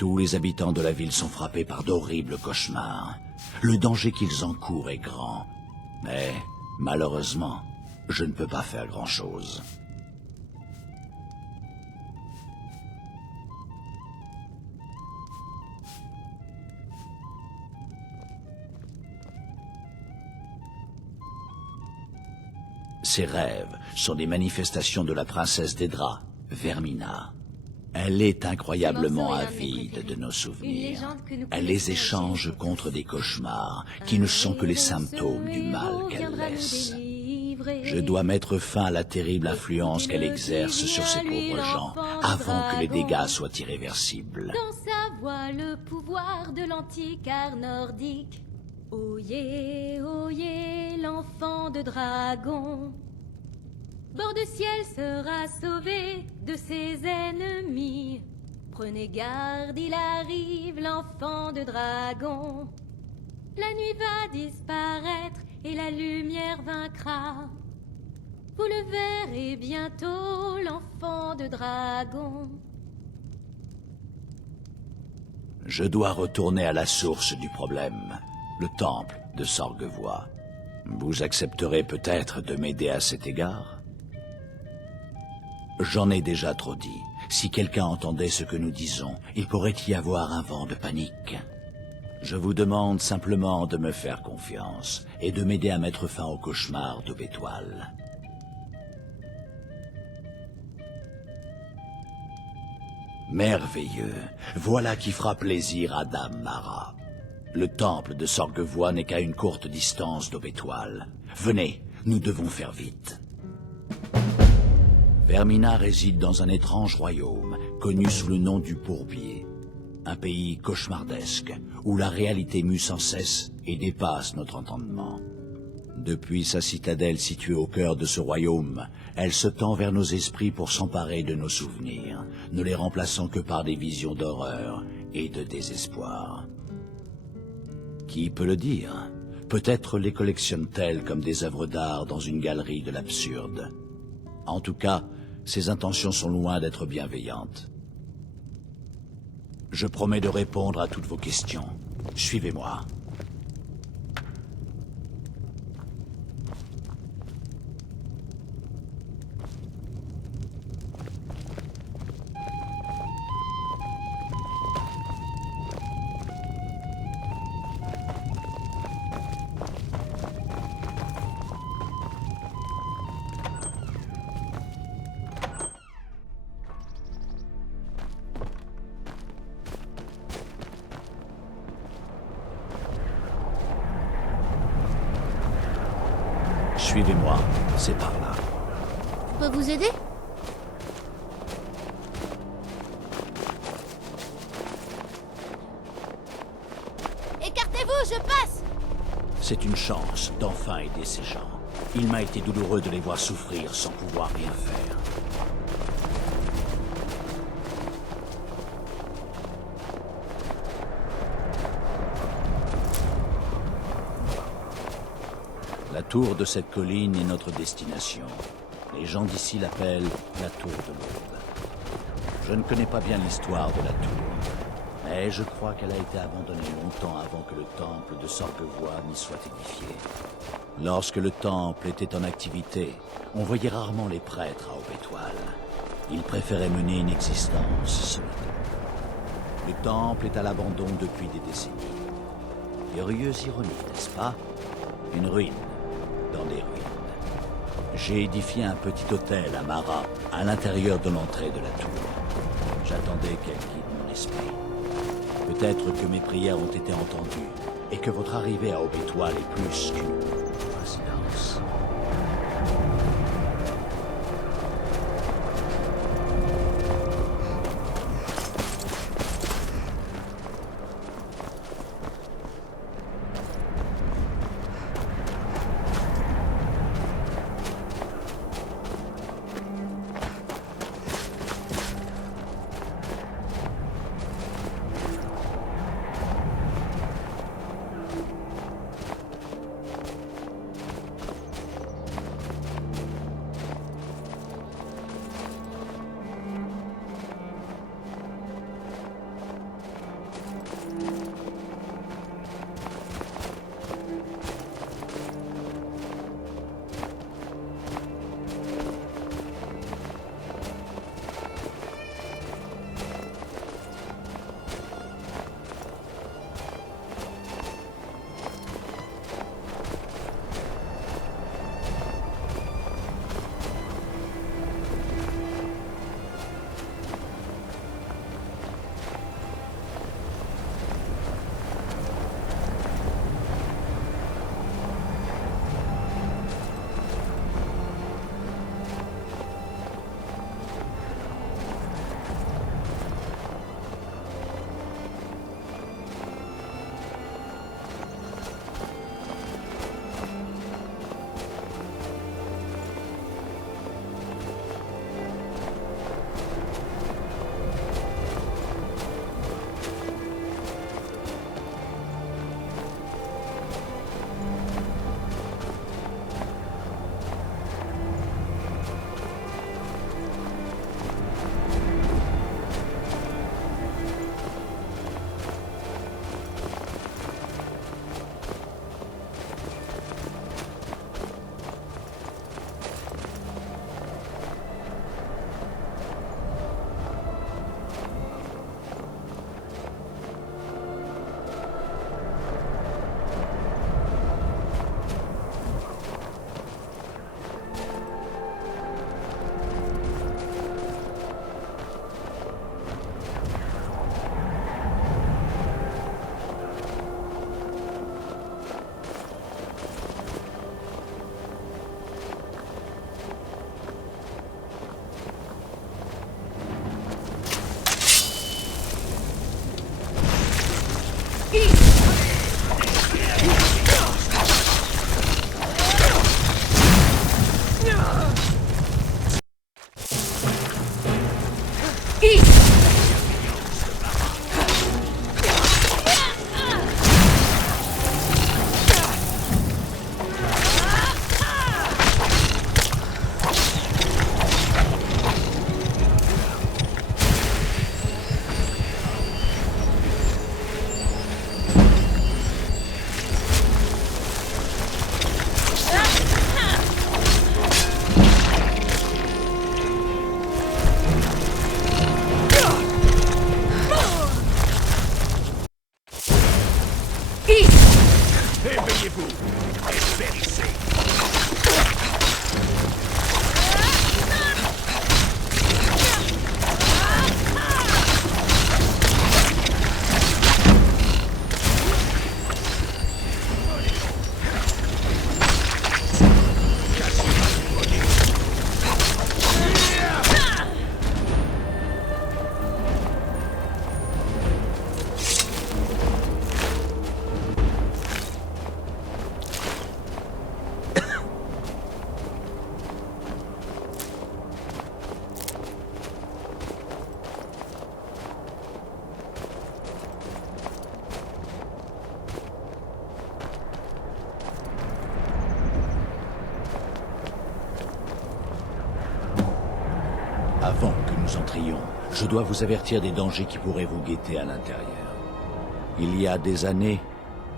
Tous les habitants de la ville sont frappés par d'horribles cauchemars. Le danger qu'ils encourent est grand. Mais, malheureusement, je ne peux pas faire grand-chose. Ces rêves sont des manifestations de la princesse d'Edra, Vermina. Elle est incroyablement avide de nos souvenirs. Elle les échange contre des cauchemars qui ne sont que les symptômes du mal qu'elle laisse. Je dois mettre fin à la terrible influence qu'elle exerce sur ces pauvres gens avant que les dégâts soient irréversibles. Dans sa voix, le pouvoir de l'antique art nordique. Oyez, oyez, l'enfant de dragon. Bord de ciel sera sauvé de ses ennemis. Prenez garde, il arrive, l'enfant de dragon. La nuit va disparaître et la lumière vaincra. Vous le verrez bientôt, l'enfant de dragon. Je dois retourner à la source du problème, le temple de Sorguevoix. Vous accepterez peut-être de m'aider à cet égard ? J'en ai déjà trop dit. Si quelqu'un entendait ce que nous disons, il pourrait y avoir un vent de panique. Je vous demande simplement de me faire confiance et de m'aider à mettre fin au cauchemar d'Aubétoile. Merveilleux. Voilà qui fera plaisir à Dame Mara. Le temple de Sorguevoix n'est qu'à une courte distance d'Aubétoile. Venez, nous devons faire vite. Vermina réside dans un étrange royaume, connu sous le nom du Bourbier. Un pays cauchemardesque, où la réalité mue sans cesse et dépasse notre entendement. Depuis sa citadelle située au cœur de ce royaume, elle se tend vers nos esprits pour s'emparer de nos souvenirs, ne les remplaçant que par des visions d'horreur et de désespoir. Qui peut le dire? Peut-être les collectionne-t-elle comme des œuvres d'art dans une galerie de l'absurde. En tout cas, ses intentions sont loin d'être bienveillantes. Je promets de répondre à toutes vos questions. Suivez-moi. Suivez-moi, c'est par là. Je peux vous aider? Écartez-vous, je passe! C'est une chance d'enfin aider ces gens. Il m'a été douloureux de les voir souffrir sans pouvoir rien faire. La tour de cette colline est notre destination. Les gens d'ici l'appellent la tour de l'Aube. Je ne connais pas bien l'histoire de la tour, mais je crois qu'elle a été abandonnée longtemps avant que le temple de Sorguevoix n'y soit édifié. Lorsque le temple était en activité, on voyait rarement les prêtres à Aubétoile. Ils préféraient mener une existence solitaire. Le temple est à l'abandon depuis des décennies. Curieuse ironie, n'est-ce pas? Une ruine dans des ruines. J'ai édifié un petit hôtel à Mara, à l'intérieur de l'entrée de la tour. J'attendais qu'elle guide mon esprit. Peut-être que mes prières ont été entendues, et que votre arrivée à Aubétoile est plus qu'une coïncidence. Éveillez-vous et périssez. Avant que nous entrions, je dois vous avertir des dangers qui pourraient vous guetter à l'intérieur. Il y a des années,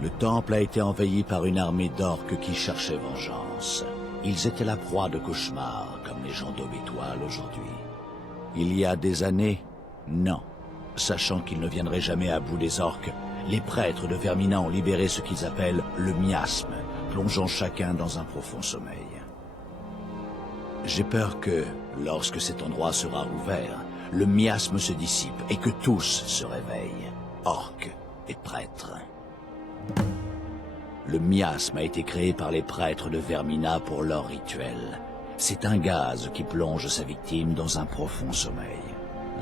le temple a été envahi par une armée d'orques qui cherchaient vengeance. Ils étaient la proie de cauchemars, comme les gens d'Aube Étoile aujourd'hui. Il y a des années, non. Sachant qu'ils ne viendraient jamais à bout des orques, les prêtres de Vermina ont libéré ce qu'ils appellent le miasme, plongeant chacun dans un profond sommeil. J'ai peur que, lorsque cet endroit sera ouvert, le miasme se dissipe et que tous se réveillent, orques et prêtres. Le miasme a été créé par les prêtres de Vermina pour leur rituel. C'est un gaz qui plonge sa victime dans un profond sommeil.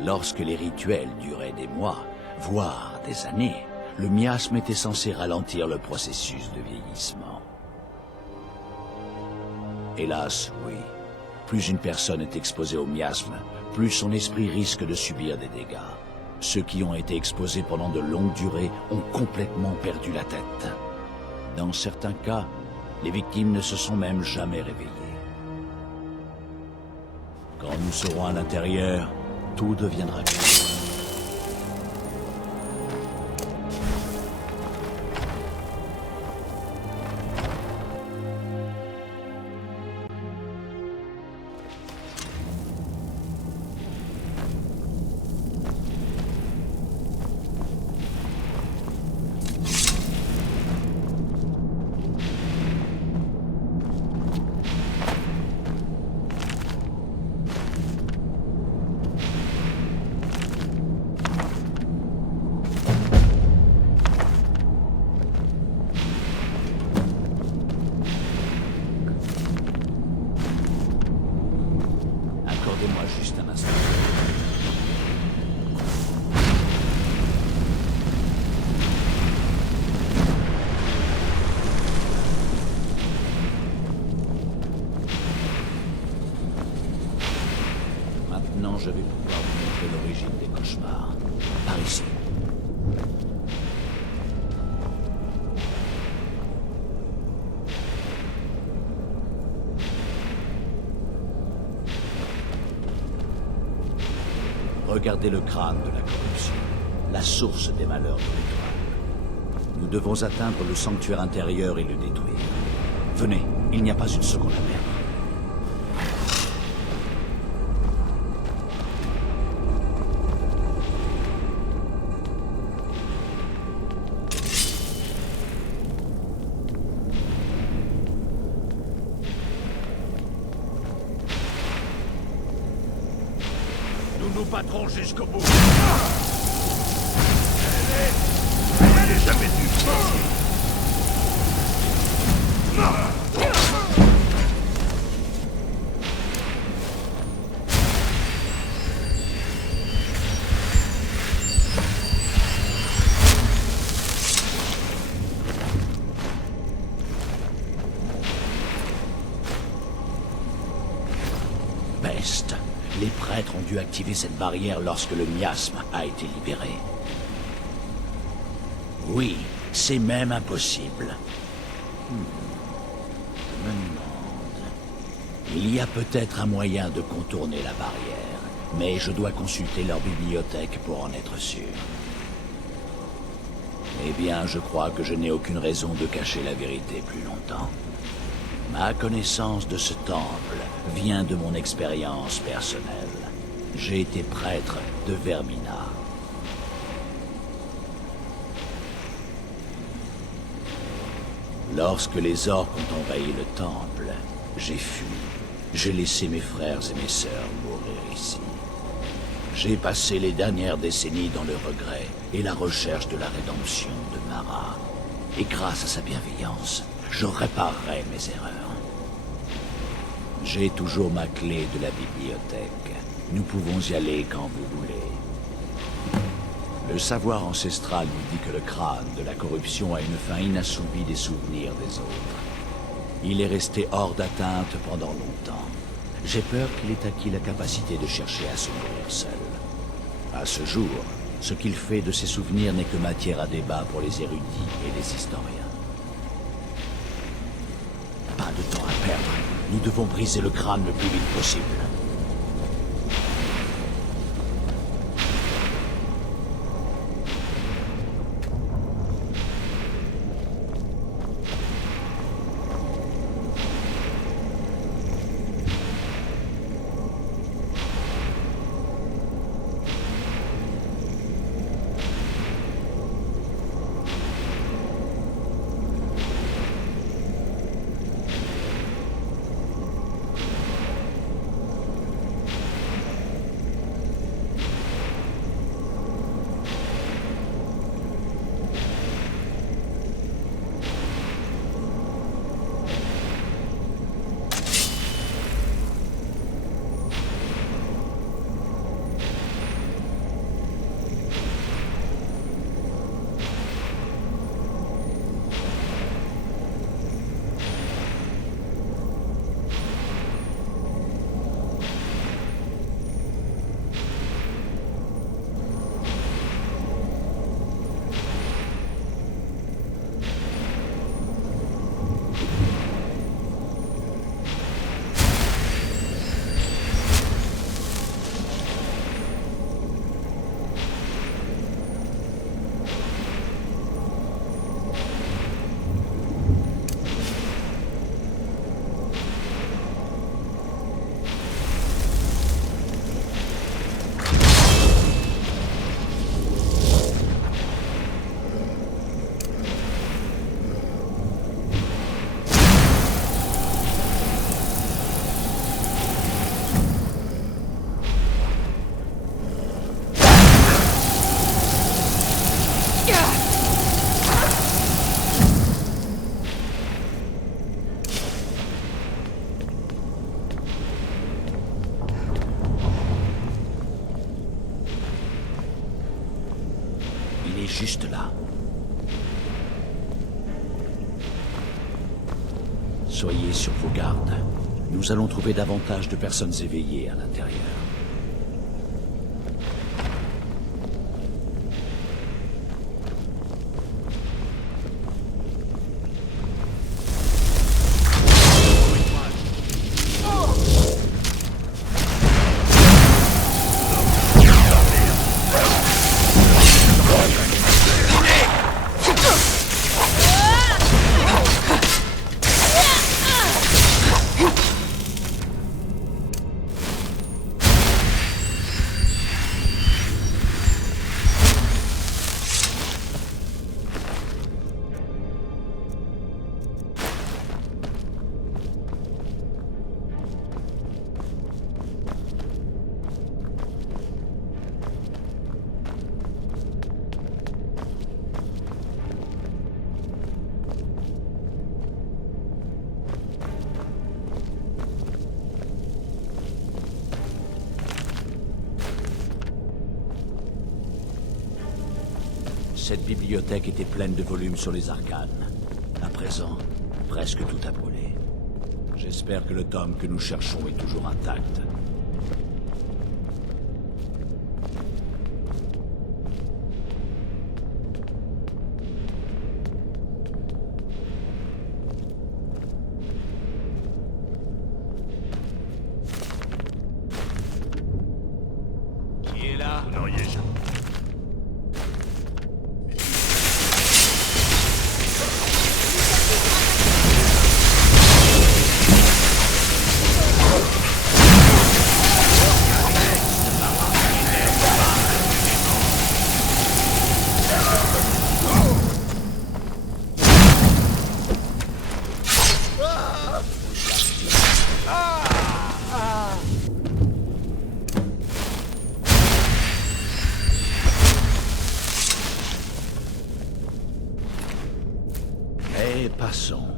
Lorsque les rituels duraient des mois, voire des années, le miasme était censé ralentir le processus de vieillissement. Hélas, oui. Plus une personne est exposée au miasme, plus son esprit risque de subir des dégâts. Ceux qui ont été exposés pendant de longues durées ont complètement perdu la tête. Dans certains cas, les victimes ne se sont même jamais réveillées. Quand nous serons à l'intérieur, tout deviendra clair. Accordez-moi juste un instant. Maintenant, je vais pouvoir vous montrer l'origine des cauchemars. Par ici. Regardez le crâne de la corruption, la source des malheurs de l'Étoile. Nous devons atteindre le sanctuaire intérieur et le détruire. Venez, il n'y a pas une seconde à perdre. Nous nous battrons jusqu'au bout. Elle n'est jamais dû penser. Peste, les prêtres prêtres ont dû activer cette barrière lorsque le miasme a été libéré. Oui, c'est même impossible. Je me demande... Il y a peut-être un moyen de contourner la barrière, mais je dois consulter leur bibliothèque pour en être sûr. Eh bien, je crois que je n'ai aucune raison de cacher la vérité plus longtemps. Ma connaissance de ce temple vient de mon expérience personnelle. J'ai été prêtre de Vermina. Lorsque les orques ont envahi le temple, j'ai fui. J'ai laissé mes frères et mes sœurs mourir ici. J'ai passé les dernières décennies dans le regret et la recherche de la rédemption de Mara. Et grâce à sa bienveillance, je réparerai mes erreurs. J'ai toujours ma clé de la bibliothèque. Nous pouvons y aller quand vous voulez. Le savoir ancestral nous dit que le crâne de la corruption a une fin inassouvie des souvenirs des autres. Il est resté hors d'atteinte pendant longtemps. J'ai peur qu'il ait acquis la capacité de chercher à se nourrir seul. À ce jour, ce qu'il fait de ses souvenirs n'est que matière à débat pour les érudits et les historiens. Pas de temps à perdre. Nous devons briser le crâne le plus vite possible. Juste là. Soyez sur vos gardes. Nous allons trouver davantage de personnes éveillées à l'intérieur. Cette bibliothèque était pleine de volumes sur les arcanes. À présent, presque tout a brûlé. J'espère que le tome que nous cherchons est toujours intact. croyais jamais. Mais passons.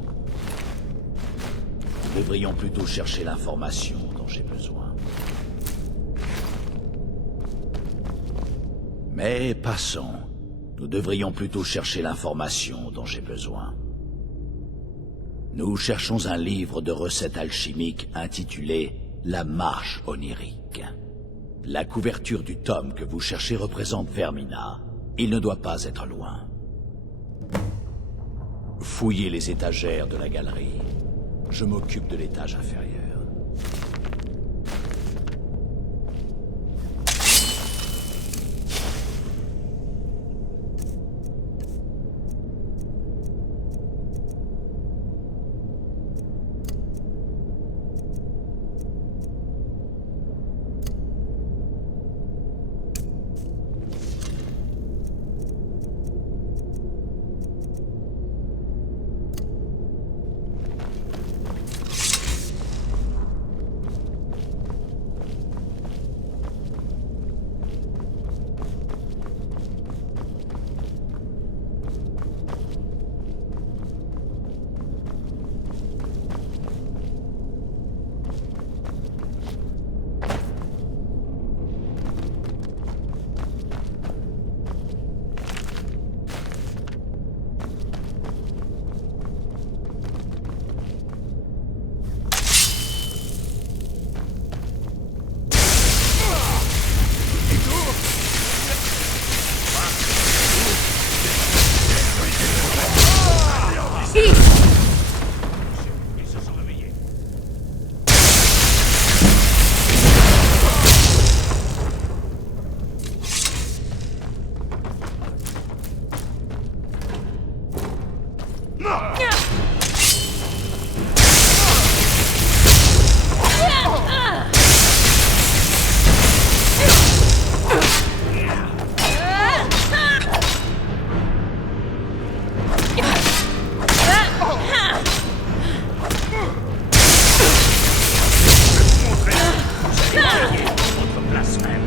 Nous devrions plutôt chercher l'information dont j'ai besoin. Mais passons. Nous devrions plutôt chercher l'information dont j'ai besoin. Nous cherchons un livre de recettes alchimiques intitulé « La marche onirique ». La couverture du tome que vous cherchez représente Vermina. Il ne doit pas être loin. Fouillez les étagères de la galerie. Je m'occupe de l'étage inférieur. Ils se sont réveillés. Votre place même.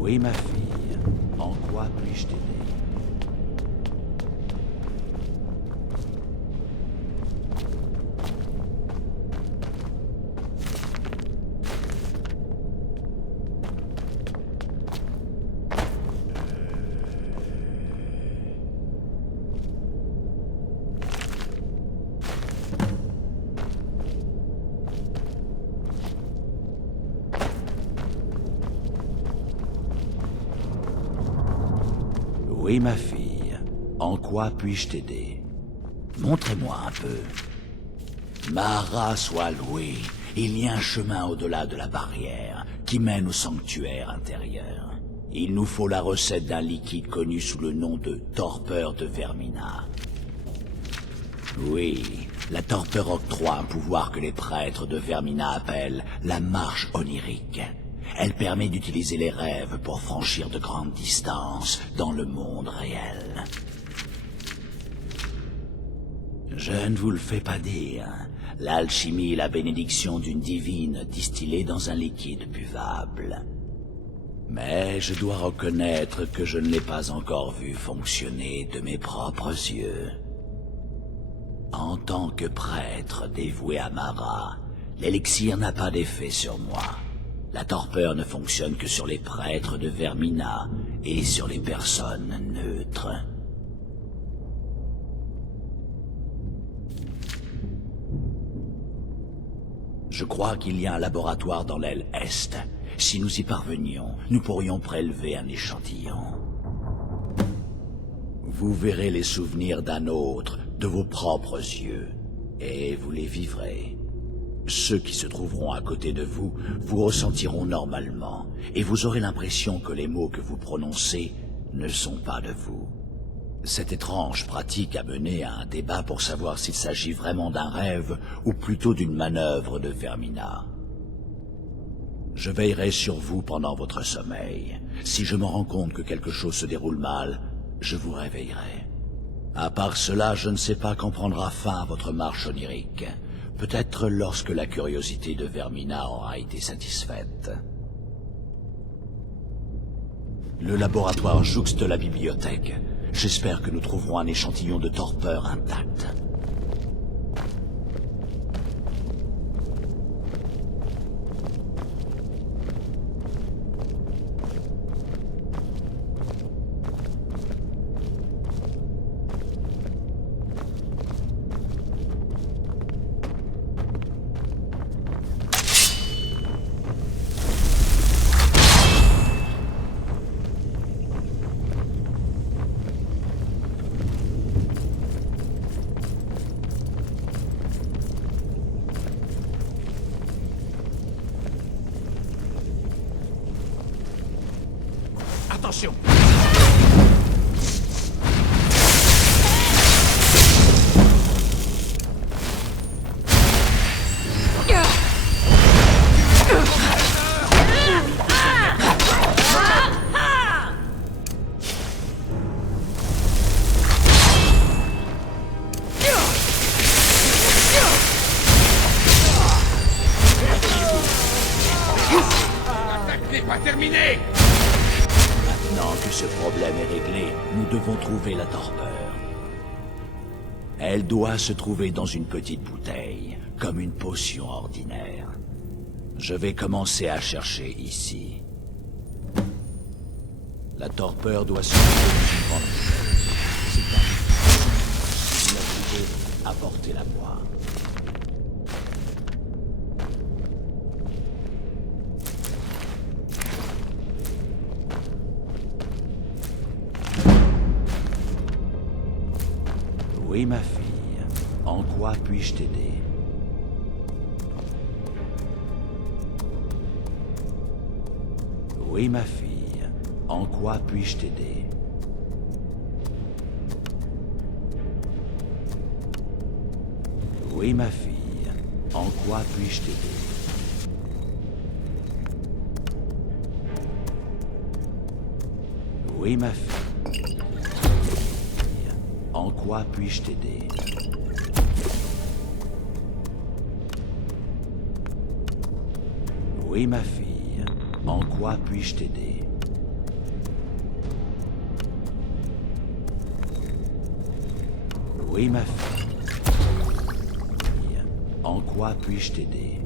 Oui, ma fille. En quoi puis-je t'aider? Oui, ma fille. En quoi puis-je t'aider? Montrez-moi un peu. Mara soit louée. Il y a un chemin au-delà de la barrière qui mène au sanctuaire intérieur. Il nous faut la recette d'un liquide connu sous le nom de torpeur de Vermina. Oui, la torpeur octroie un pouvoir que les prêtres de Vermina appellent la marche onirique. Elle permet d'utiliser les rêves pour franchir de grandes distances dans le monde réel. Je ne vous le fais pas dire. L'alchimie est la bénédiction d'une divine distillée dans un liquide buvable. Mais je dois reconnaître que je ne l'ai pas encore vu fonctionner de mes propres yeux. En tant que prêtre dévoué à Mara, l'élixir n'a pas d'effet sur moi. La torpeur ne fonctionne que sur les prêtres de Vermina et sur les personnes neutres. Je crois qu'il y a un laboratoire dans l'aile Est. Si nous y parvenions, nous pourrions prélever un échantillon. Vous verrez les souvenirs d'un autre de vos propres yeux, et vous les vivrez. Ceux qui se trouveront à côté de vous vous ressentiront normalement, et vous aurez l'impression que les mots que vous prononcez ne sont pas de vous. Cette étrange pratique a mené à un débat pour savoir s'il s'agit vraiment d'un rêve ou plutôt d'une manœuvre de Vermina. Je veillerai sur vous pendant votre sommeil. Si je me rends compte que quelque chose se déroule mal, je vous réveillerai. À part cela, je ne sais pas quand prendra fin votre marche onirique. Peut-être lorsque la curiosité de Vermina aura été satisfaite. Le laboratoire jouxte la bibliothèque. J'espère que nous trouverons un échantillon de torpeur intact. Attention! L'attaque n'est pas terminée! Maintenant que ce problème est réglé, nous devons trouver la torpeur. Elle doit se trouver dans une petite bouteille, comme une potion ordinaire. Je vais commencer à chercher ici. La torpeur doit se trouver dans une grande bouteille. C'est un... Si vous la trouvez, apportez-la-moi. Oui, ma fille. En quoi puis-je t'aider? Oui, ma fille. En quoi puis-je t'aider? Oui, ma fille. En quoi puis-je t'aider? Oui, ma fille. En quoi puis-je t'aider? Oui, ma fille. En quoi puis-je t'aider? Oui, ma fille. En quoi puis-je t'aider?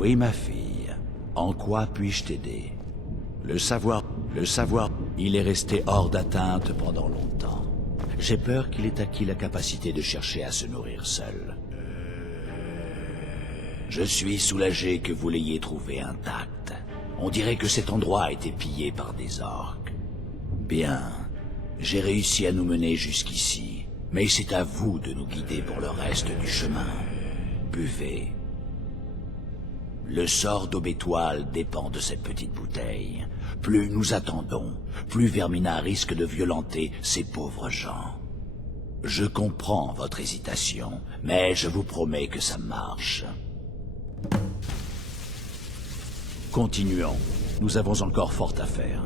Oui, ma fille. En quoi puis-je t'aider? Le savoir, il est resté hors d'atteinte pendant longtemps. J'ai peur qu'il ait acquis la capacité de chercher à se nourrir seul. Je suis soulagé que vous l'ayez trouvé intact. On dirait que cet endroit a été pillé par des orques. Bien, j'ai réussi à nous mener jusqu'ici, mais c'est à vous de nous guider pour le reste du chemin. Buvez. Le sort d'Aubétoile dépend de cette petite bouteille. Plus nous attendons, plus Vermina risque de violenter ces pauvres gens. Je comprends votre hésitation, mais je vous promets que ça marche. Continuons. Nous avons encore fort à faire.